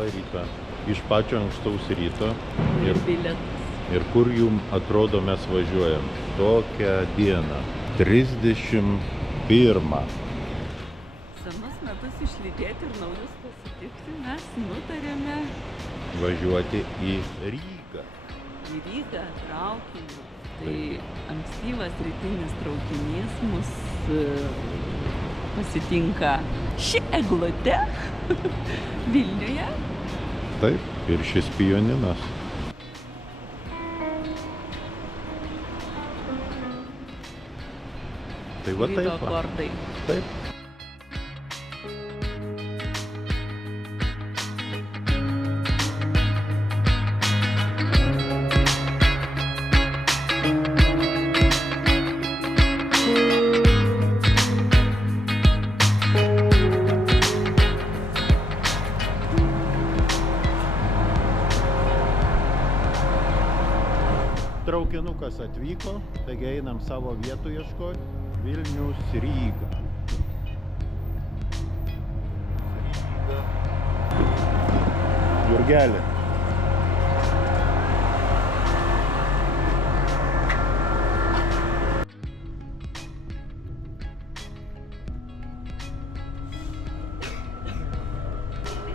Labą rytą. Iš pačio ankstaus ryto. Ir bilietas. Ir kur jums atrodo mes važiuojam? Tokią dieną. 31. Senus metus išlydėti ir naujus pasitikti mes nutarėme Važiuoti į Rygą. į Rygą traukiniu. Tai ankstyvas rytinis traukinys mus pasitinka ši eglutė Vilniuje. Taip, ir šis pianinas. Tai va Ryto taip. akordai. Taip. Traukinukas atvyko, taigi einam savo vietų ieškoti. Vilnius Ryga. Jurgelė.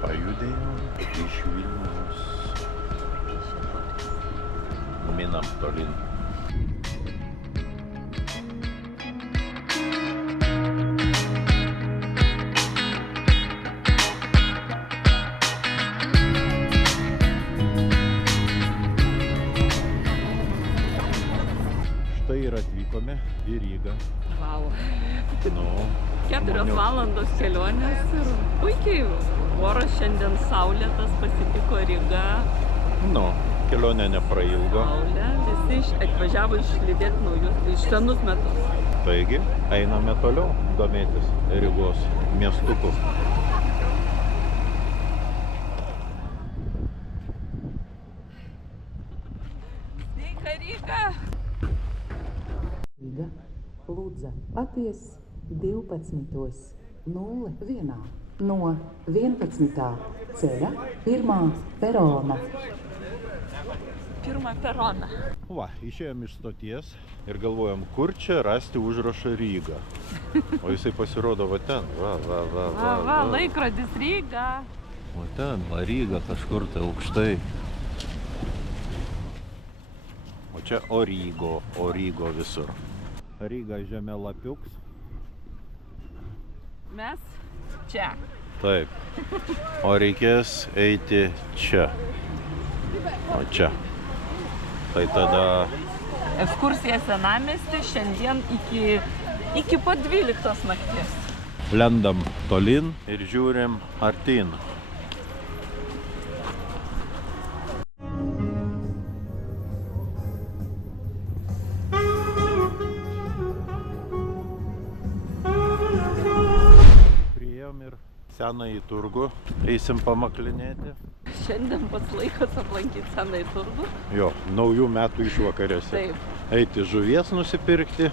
Pajudėjom iš Vilniaus. Minam tolin. Štai ir atvykome į Rygą. Vau. Nu, 4 valandos kelionės ir puikiai oras šiandien saulėtas, pasitiko Ryga. nu, kelionė neprailgo. Saulė, visi atvažiavo išlydėti naujus, senus metus. Taigi, einame toliau domėtis Rygos miestuku. Sveika Ryga! Rīga, Lūdza, paties 12.01 no 11. ceļa 1. perona. Pirmą peroną. Va, išėjom iš stoties ir galvojom, kur čia rasti užrašą Ryga. O jisai pasirodo va ten, Va, laikrodis Ryga. O ten, va Ryga kažkur tai aukštai. O čia Orygo visur. Ryga žemėlapiuks. Mes čia. Taip. O reikės eiti čia. O čia. Tai tada Ekskursija senamiestį šiandien iki pat 12 nakties. lendam tolin ir žiūrim artyn. Priėjom ir senąjį turgų, eisim pamaklinėti. Šiandien pats laikas aplankyti senąjį turgų. Jo, naujų metų išvakarėse. Taip, Eiti žuvies nusipirkti,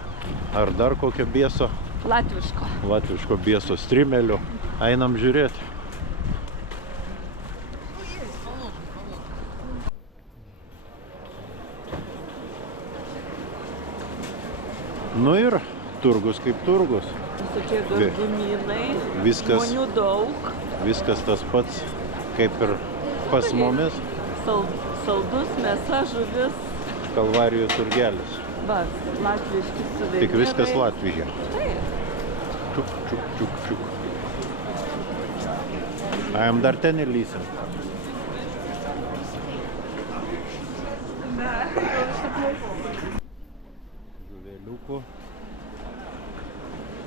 ar dar kokio bieso, latviško bieso strimelio. Einam žiūrėti. Nu ir turgus kaip turgus. visokie gardumynai, Viskas, žmonių daug, viskas tas pats kaip ir pas mumis. saldus, mėsa, žuvis. Kalvarijų turgelis. Va, latviški suvenyrai. Tik viskas Latvija. Taip. Čuk, čuk, čuk, čuk. Jam dar ten įlysim. Žuvėliukų.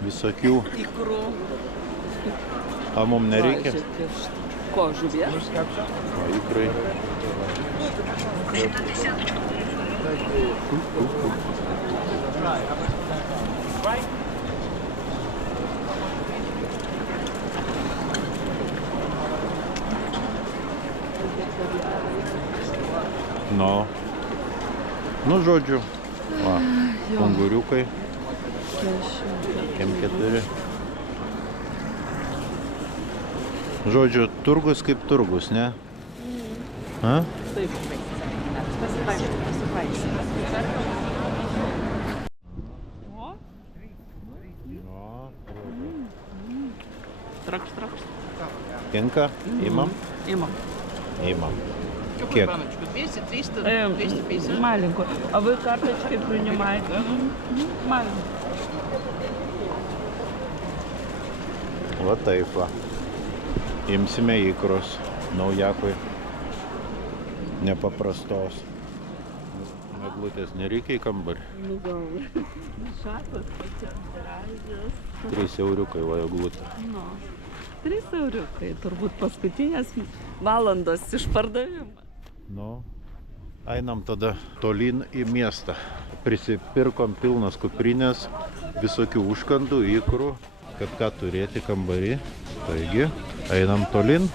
Visokių. Ikrų. A mum nereikia? Va, šitie ko, žuvies? O ikrai. Nu, žodžiu, va, unguriukai, M4. Žodžiu, turgus kaip turgus, ne? A? Taip. O? Trokš. Tinka? Imam? Имам. Imam. Kiek? 200, 300, 250. Маленькую. А вы карточкой принимаете? Маленькую. Va taip va. Imsime ikros naujakui. Nepaprastos. Eglutės nereikia į kambarį. Ну gal. Šatas, pačias. 3 euriukai va eglutė. Nu. 3 euriukai. Turbūt paskutinės valandos išpardavimo. Nu, einam tada tolyn į miestą. Prisipirkom pilnas kuprinės, visokių užkandų, ikrų, kad ką turėti kambarį. Taigi, einam tolyn.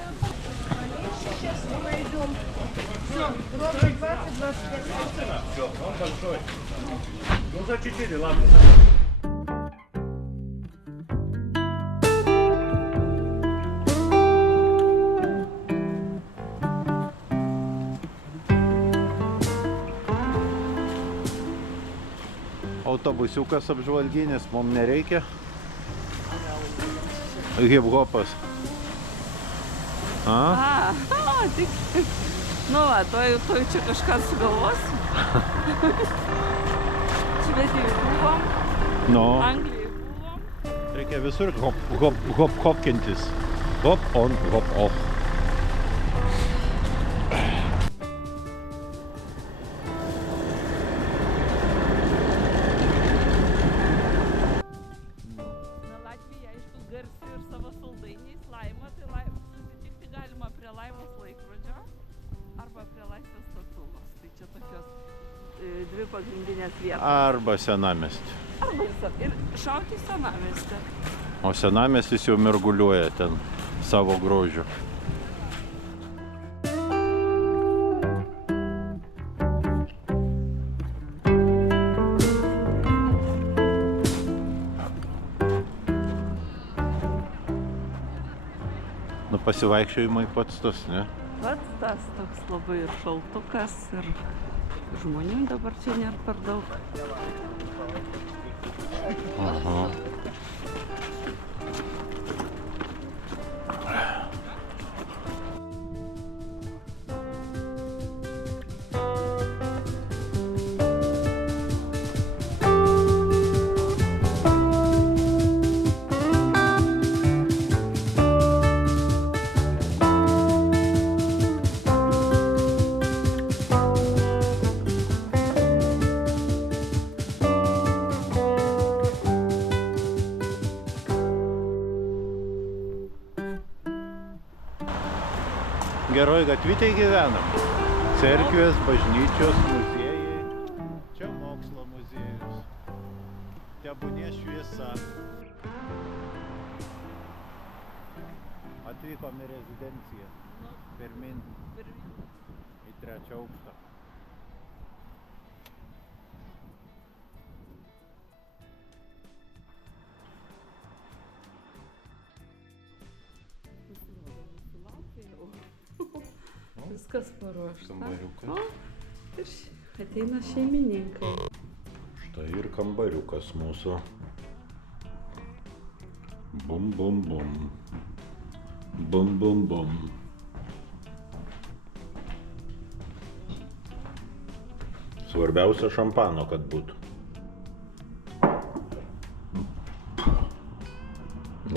Autobusiukas apžvalginis, mums nereikia. Hip-hopas. A? Tik. Nu va, toj čia kažką sugalvosim. Švedijoj buvom, Nu, Anglijoj buvom. reikia visur hop-hopkintis. Hop on, hop off. Na, Latvija, aišku, garsi ir savo saldainiais. Laima, tai susitikti galima prie Laimos laikrodžio arba prie Laisvės statulos. Tai čia tokios dvi pagrindinės vietos. Arba senamiestį. Ir šauti į senamiestį. O senamiestis jau mirguliuoja ten savo grožiu. Nu, pasivaikščiojimai pats tas, ne? Pats tas toks labai ir šaltukas, ir žmonių dabar čia nėra per daug. Aha. Geroj gatvytėj gyvenam. Cerkvės, bažnyčios, muziejai. Čia mokslo muziejus. Tebūnie šviesa. Atvykom į rezidenciją. Pirmin į 3 aukštą. Viskas paruošta. Kambariukas. O, ir ateina šeimininkai. Štai ir kambariukas mūsų. Bum, bum, bum. Bum, bum, bum. Svarbiausia šampano, kad būtų.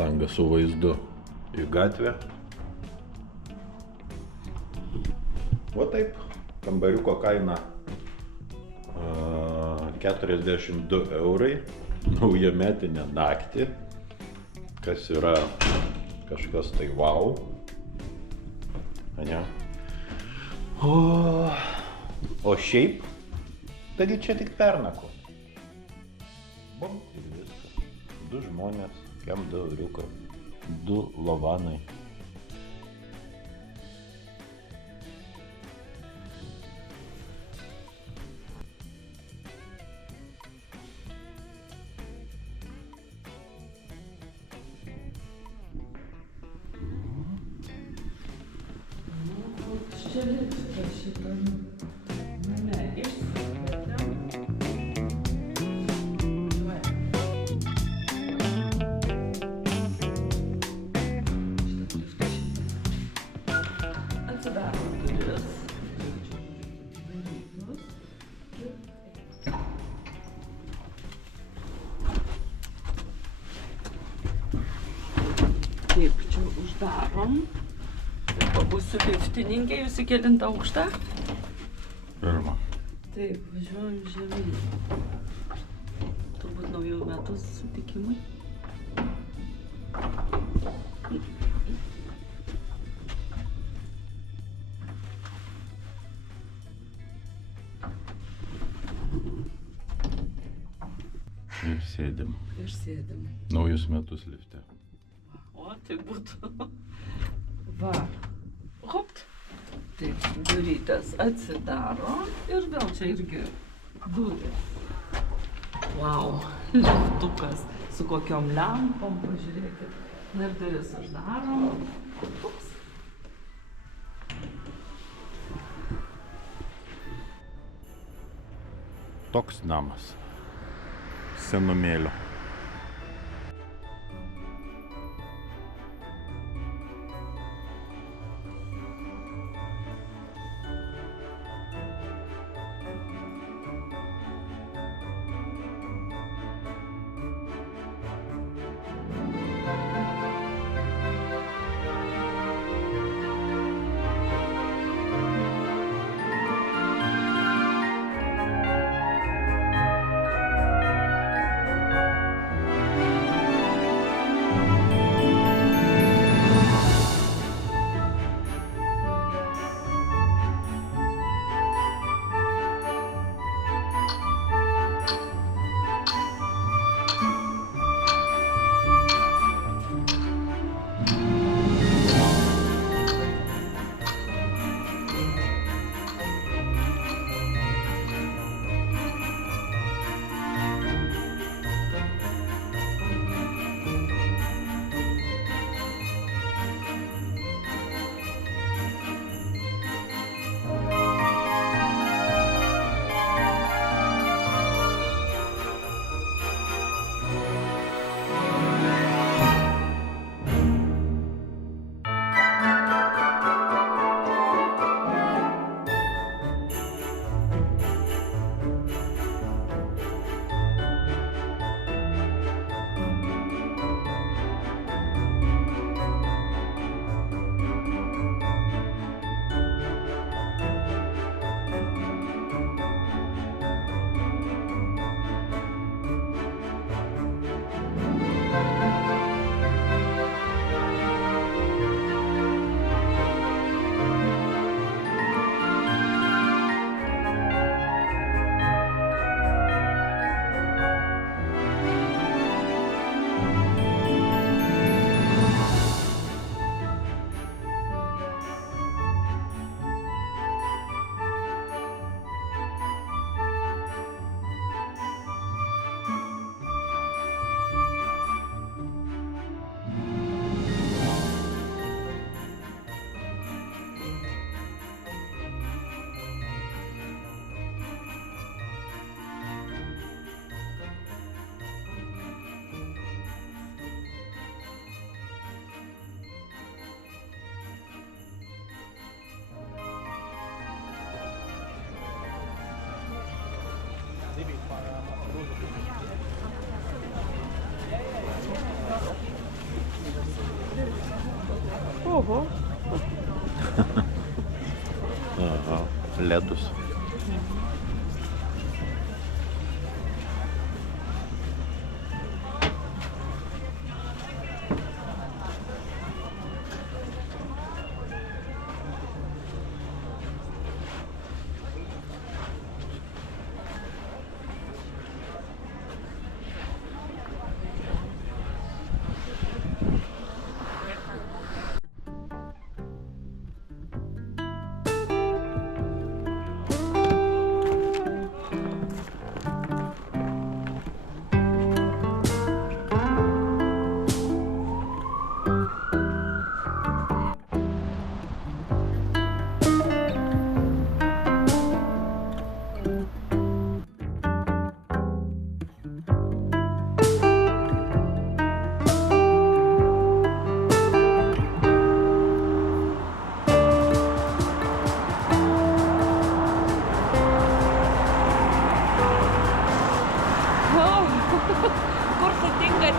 Langas su vaizdu į gatvę. O taip, kambariuko kaina 42 eurai, naujametinė naktį, kas yra kažkas tai wow. Ane? O šiaip, taigi čia tik pernakvot. Bum, ir viskas. 2 žmonės, kiam 2 euriukai, 2 lovanai. liftas šitam name išsivedėm. Atsidaro duris. Taip, čia uždarom. Pabūsiu liftininkė, jūs į kelintą aukštą? Pirma. Taip, važiuojam žemyn. Turbūt naujų metų sutikimai. Ir sėdim. Ir sėdim. Naujus metus lifte. O, tai būtų. Va. Hopt. Taip, durytės atsidaro ir vėl čia irgi durys. Vau, liftukas su kokiom lempom, pažiūrėkit. Na ir duris uždarom. Ups. Toks namas. Senumėlio. Oho. Aha, ledus.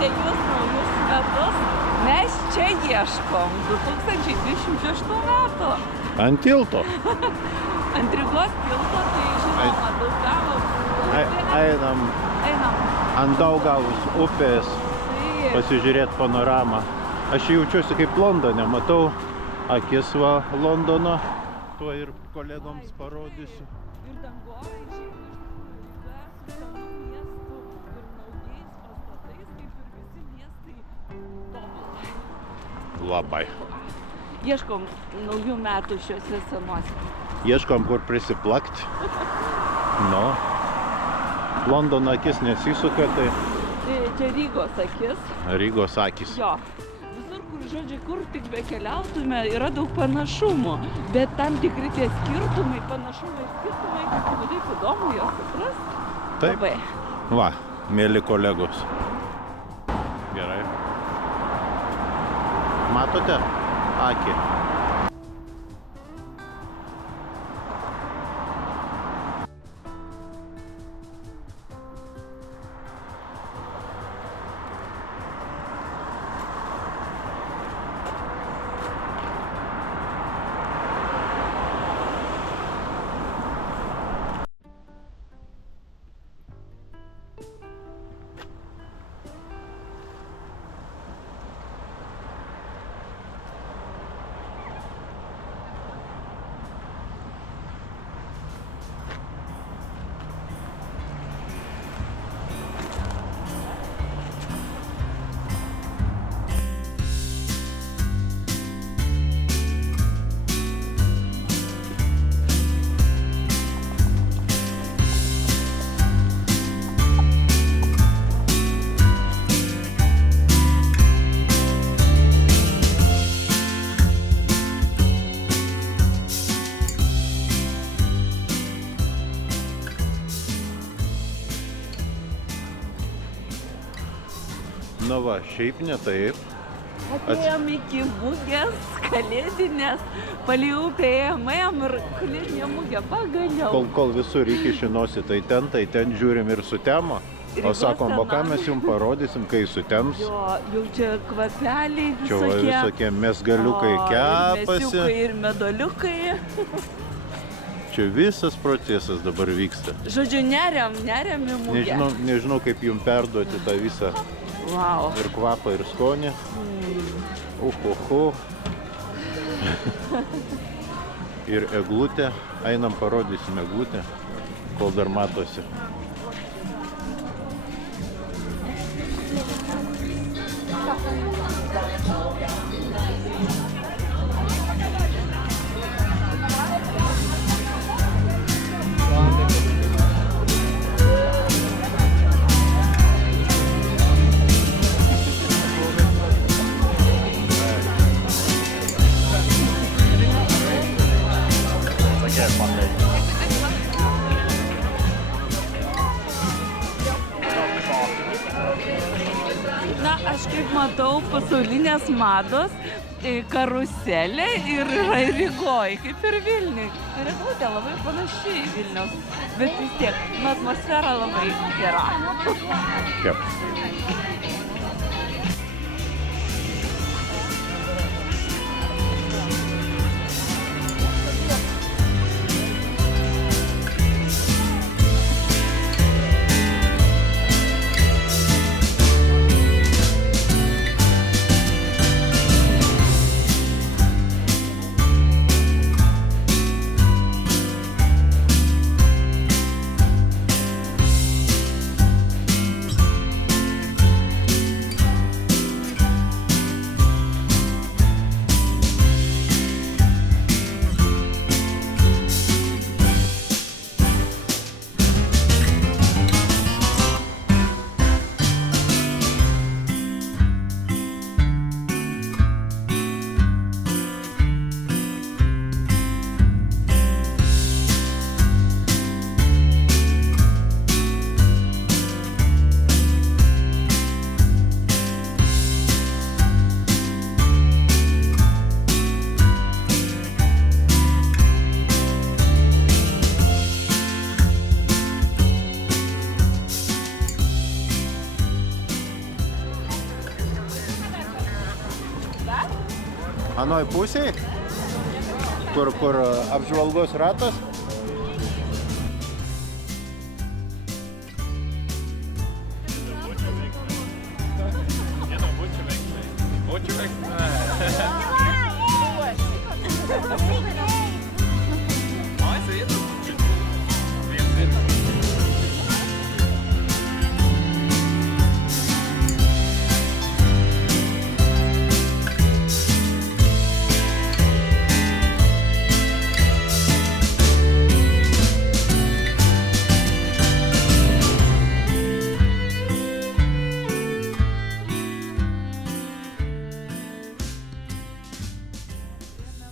dviejus naujus metus mes čia ieškom 2026 metų. Ant tilto. Ant Rygos tilto, tai žinoma, Daugavos Einam einam. ant Daugavos upės Tai pasižiūrėti panoramą. Aš jaučiuosi kaip Londone, matau akis va Londono. Tuo ir kolegoms parodysiu. ir dangoraižiai, Ryga su senu miestu ir naujais pastatais, kaip ir visi miestai tobulai. Labai. Ieškom naujų metų šiuose senuose. Ieškom kur prisiplakt. Nu. Londono akis nesisuka, tai Tai čia Rygos akis. Rygos akis. Jo. Visur, kur žodžiai, kur tik bekeliautume, yra daug panašumų. Bet tam tikri tie skirtumai, panašumai, skirtumai, kaip taip įdomu juos suprast. Taip. Labai. Va, mėly kolegos. Gerai. Matote akį? Nu va, šiaip ne taip. Atėjom iki mugės, kalėdinės, palei upę ėjom ir kalėdinė mugė pagaliau. Kol visur įkiši nosį, tai ten žiūrim ir sutemo. O Rygos sakom, o ką senamiesty. mes jums parodysim, kai sutems. Jo, jau čia kvapeliai Čia va visokie. visokie mesgaliukai O, Ir kepasi. mesiukai, ir medoliukai. Čia visas procesas dabar vyksta. Žodžiu, neriam į mugę. Nežinau kaip jums perduoti tą visą Wow. ir kvapą, ir skonį. Uhuhu. Ir eglutę. Einam parodysim eglutę, kol dar matosi. Na, aš kaip matau, pasaulinės mados, karuselė ir yra Rygoj, kaip ir Vilniui. Ir eglutė labai panaši į Vilniaus, bet vis tiek, atmosfera labai gera. Taip. Anoj pusėj, kur apžvalgos ratas.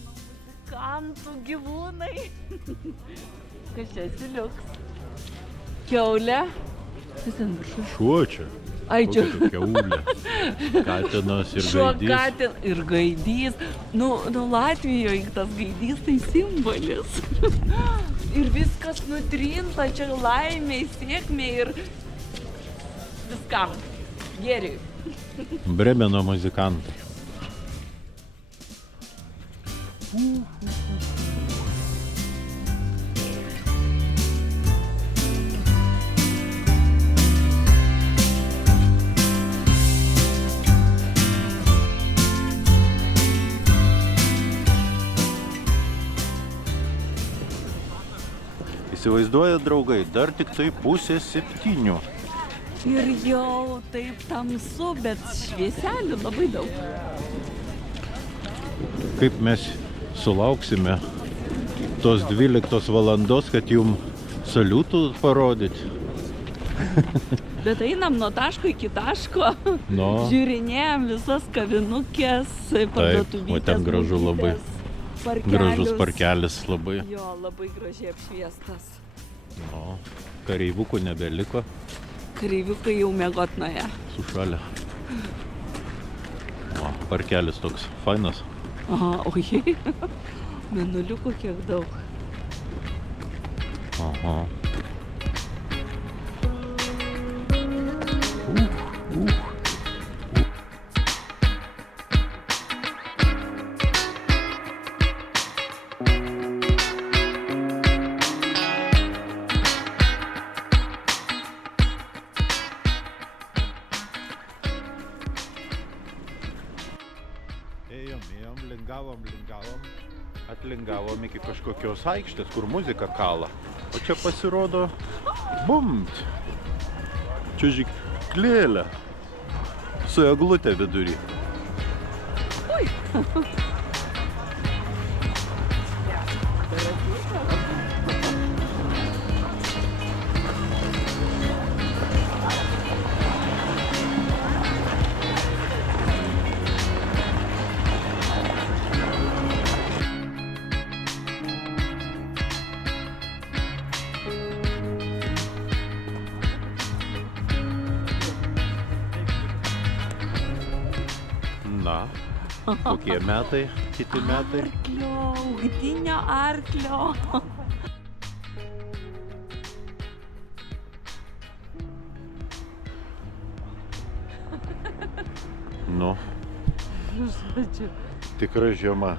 Muzikantų gyvūnai. Kas čia asiliuks? Kiaulė. Kas ten viršus? Šuo čia. Ai, čia. Kiaulė. Katinas ir Šuo gaidys. katin ir gaidys. Nu Latvijoje tas gaidys tai simbolis. Ir viskas nutrinta, čia laimei, sėkmei ir viskam. Geriui. Bremeno muzikantai. Įsivaizduoja, draugai, dar tik tai 6:30. Ir jau taip tamsu, bet švieselių labai daug. Kaip mes sulauksime tos 12 valandos, kad jum saliutų parodyti. Bet einam nuo taško iki taško. No. Žiūrinėjom visas kavinukės, parduotuvytės. O ten gražu labai. Gražus parkelis labai. Jo, labai gražiai apšviestas. No. Kareivukų nebeliko. Kareiviukai jau miegot nuėjo. Sušalę. O, parkelis toks fainas. Aha, ojei. Mėnuliukų kiek daug. Aha. Ėjom, lingavom, atlingavom iki kažkokios aikštės, kur muzika kala. O čia pasirodo, bumt, čiuožyklėlė su eglutė vidury. Ui. Na, kokie metai, kiti metai? Arklio, ugdinio arklio. Nu, Žodžiu. tikra žiema.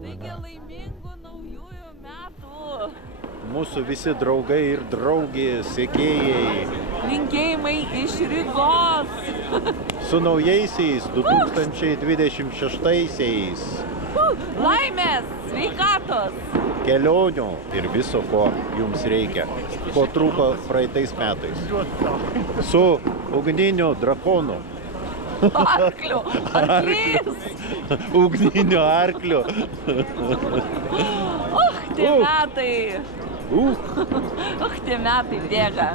Taigi laimingų naujųjų metų! Mūsų visi draugai ir draugės, sekėjai. Linkėjimai iš Rygos! Su naujaisiais 2026-aisiais. Laimės, sveikatos! Kelionių ir viso, ko jums reikia. Ko trūko praeitais metais. Su ugniniu drakonu. Arkliu! Arklys! Ugniniu arkliu. Tie metai! Uh. Tie metai bėga!